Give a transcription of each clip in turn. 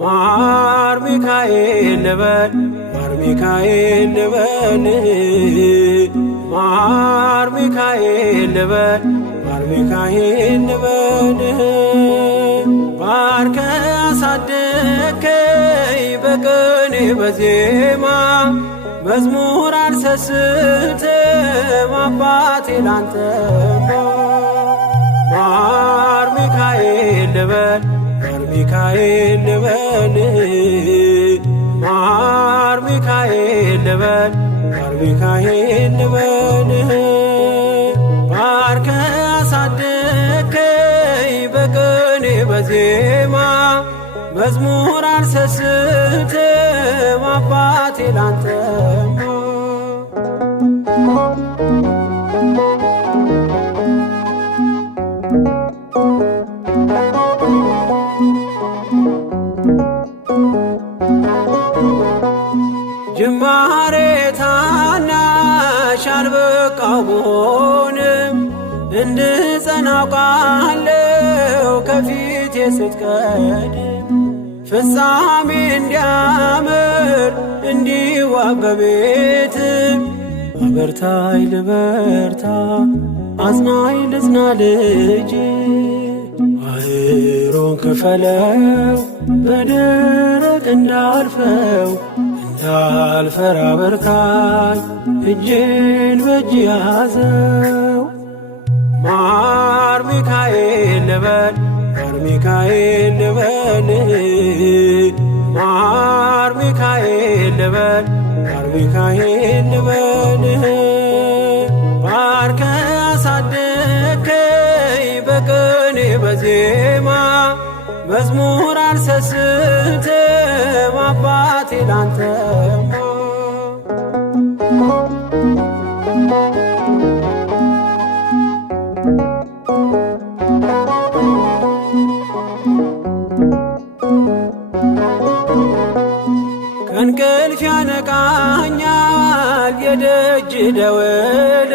ማር ሚካኤል ልበል ማር ሚካኤል ልበል ማር ሚካኤል ልበል ማር ሚካኤል ልበል ባርከ አሳደከኝ በቅኔ በዜማ መዝሙር አልሰስትም አባቴ ላንተማ ማር ሚካኤል ልበል ማር ሚካኤል ልበል ማር ሚካኤል ልበል ማር ሚካኤል ልበል ባርከ አሳደከኝ በቅኔ በዜማ መዝሙር አልሰስትም አባቴ ላንተማ ጅማሬ ታናሽ አልበቃው ብሆንም እንድጸና አውቃለሁ ከፊቴ ስትቀድም ፍጻሜ እንዲያምር እንዲዋብ በቤት አበርታይ ልበርታ አጽናኝ ልጽና ልጅ ባህሩን ክፈለው በደረቅ እንዳልፈው እንዳልፈራ በርታኝ እጄን በእጅ ያዘው ማር ሚካኤል ልበል ማር ሚካኤል ልበል ማር ሚካኤል ልበል ማር ሚካኤል ልበል ባርከ አሳደከኝ በቅኔ በዜማ መዝሙር አልሰስትም አባቴ ላንተማ ከእንቅልፍ ያነቃኛል የደጅ ደወል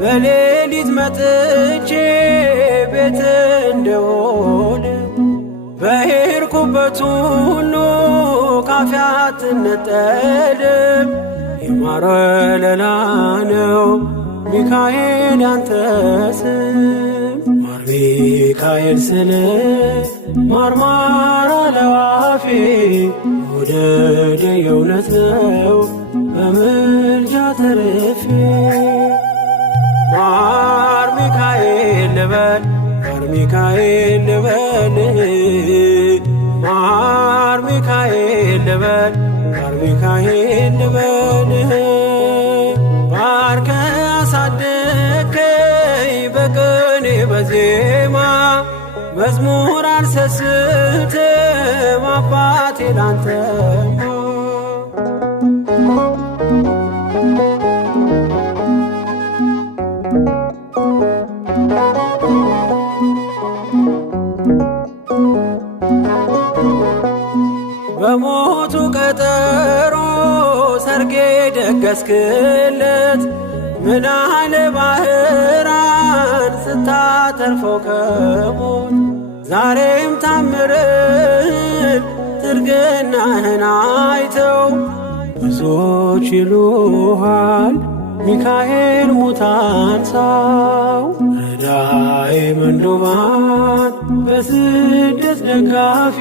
በሌሊት መጥቼ ቤት እንደውል በሄድኩበት ሁሉ ካፌ አትነጠልም የማር ወለላ ነው ሚካኤል ያንተ ስም ማር ሚካኤል ስል ማርማር አለው አፌ መውደድ የእውነት ነው በምልጃ ተርፌ ማር ሚካኤል ልበል ማር ሚካኤል ልበል ማር ሚካኤል ልበል ማር ሚካኤል ልበል ባርከ አሳደከኝ በቅኔ በዜማ መዝሙር አልሰስትም አባቴ ላንተማ በሞቱ ቀጠሮ ሰርጌ ደገስክለት ምናለ ባህራን ስታተርፈው ከሞት ዛሬም ታምርን ትርግናህን አይተው ብዙዎች ይሉሃል ሚካኤል ሙታን ሳው ረዳኤ ምንዱባን በስደት ደጋፊ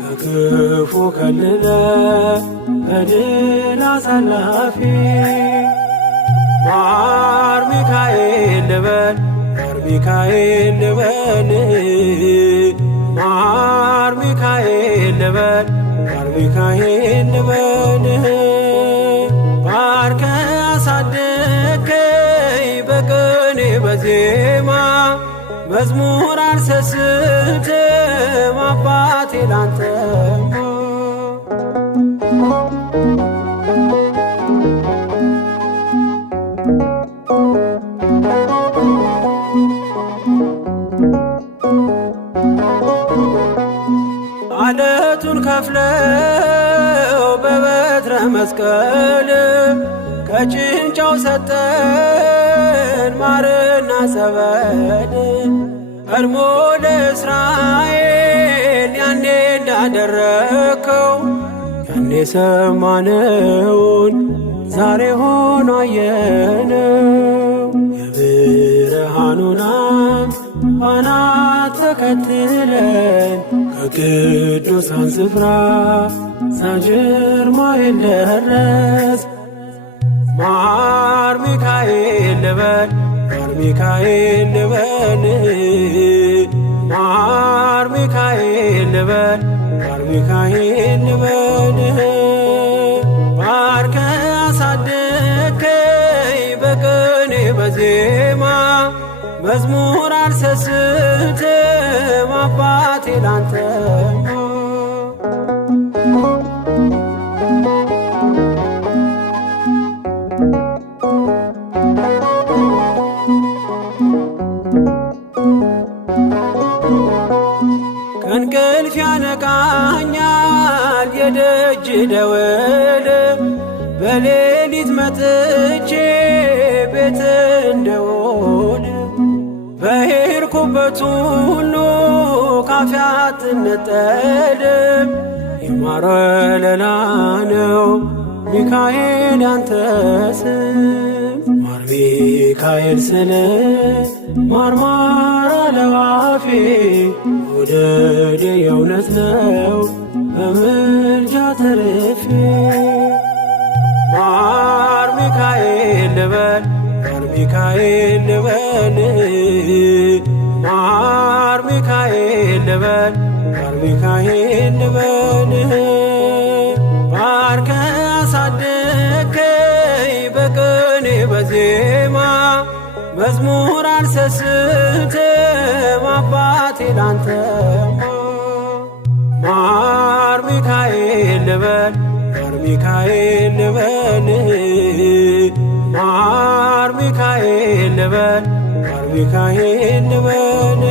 ከክፉ ከልለ በድል አሳላፊ ማር ሚካኤል ልበል ማር ሚካኤል ልበል ማር ሚካኤል ልበል ማር ሚካኤል ልበል መዝሙር አልሰስትም አባቴ ላንተማ። አለቱን ከፍለው በበትረ መስቀል ከጭንጫው ሰጠን ማርና ጸበል። ቀድሞ ለእስራኤል ያኔ እንዳደረከው ያኔ ሰማነውን ዛሬ ሆኖ አየነው። የብርሃኑን አምድ ፋና ተከትለን ከቅዱሳን ስፍራ ሳንጀር ማይል ደረስ። ማር ሚካኤል ልበል ማር ሚካኤል ልበል ማር ሚካኤል ልበል ማር ሚካኤል ልበል። ባርከ አሳደከኝ በቅኔ በዜማ መዝሙር አልሰስትም አባቴ ላንተማ። ከእንቅልፍ ያነቃኛል የደጅ ደወል በሌሊት መጥቼ ቤት እንደውል። በሄድኩበት ሁሉ ካፌ አትነጠልም። የማር ወለላ ነው ሚካኤል ያንተ ስም። ማር ሚካኤል ስል ማርማር አለው አፌ። መውደድ የእውነት ነው በምልጃ ተርፌ። ማር ሚካኤል ልበል ማር ሚካኤል ልበል ማር ሚካኤል ልበል ማር ሚካኤል ልበል። ባርከ አሳደከኝ በቅኔ በዜማ መዝሙር አልሰስትም አባቴ ላንተማ። ማር ሚካኤል ልበል ማር ሚካኤል ልበል ማር ሚካኤል ልበል ማር ሚካኤል ልበል።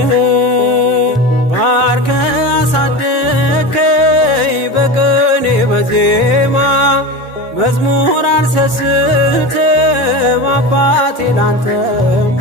ባርከ አሳደከኝ በቅኔ በዜማ መዝሙር አልሰስትም አባቴ ላንተማ።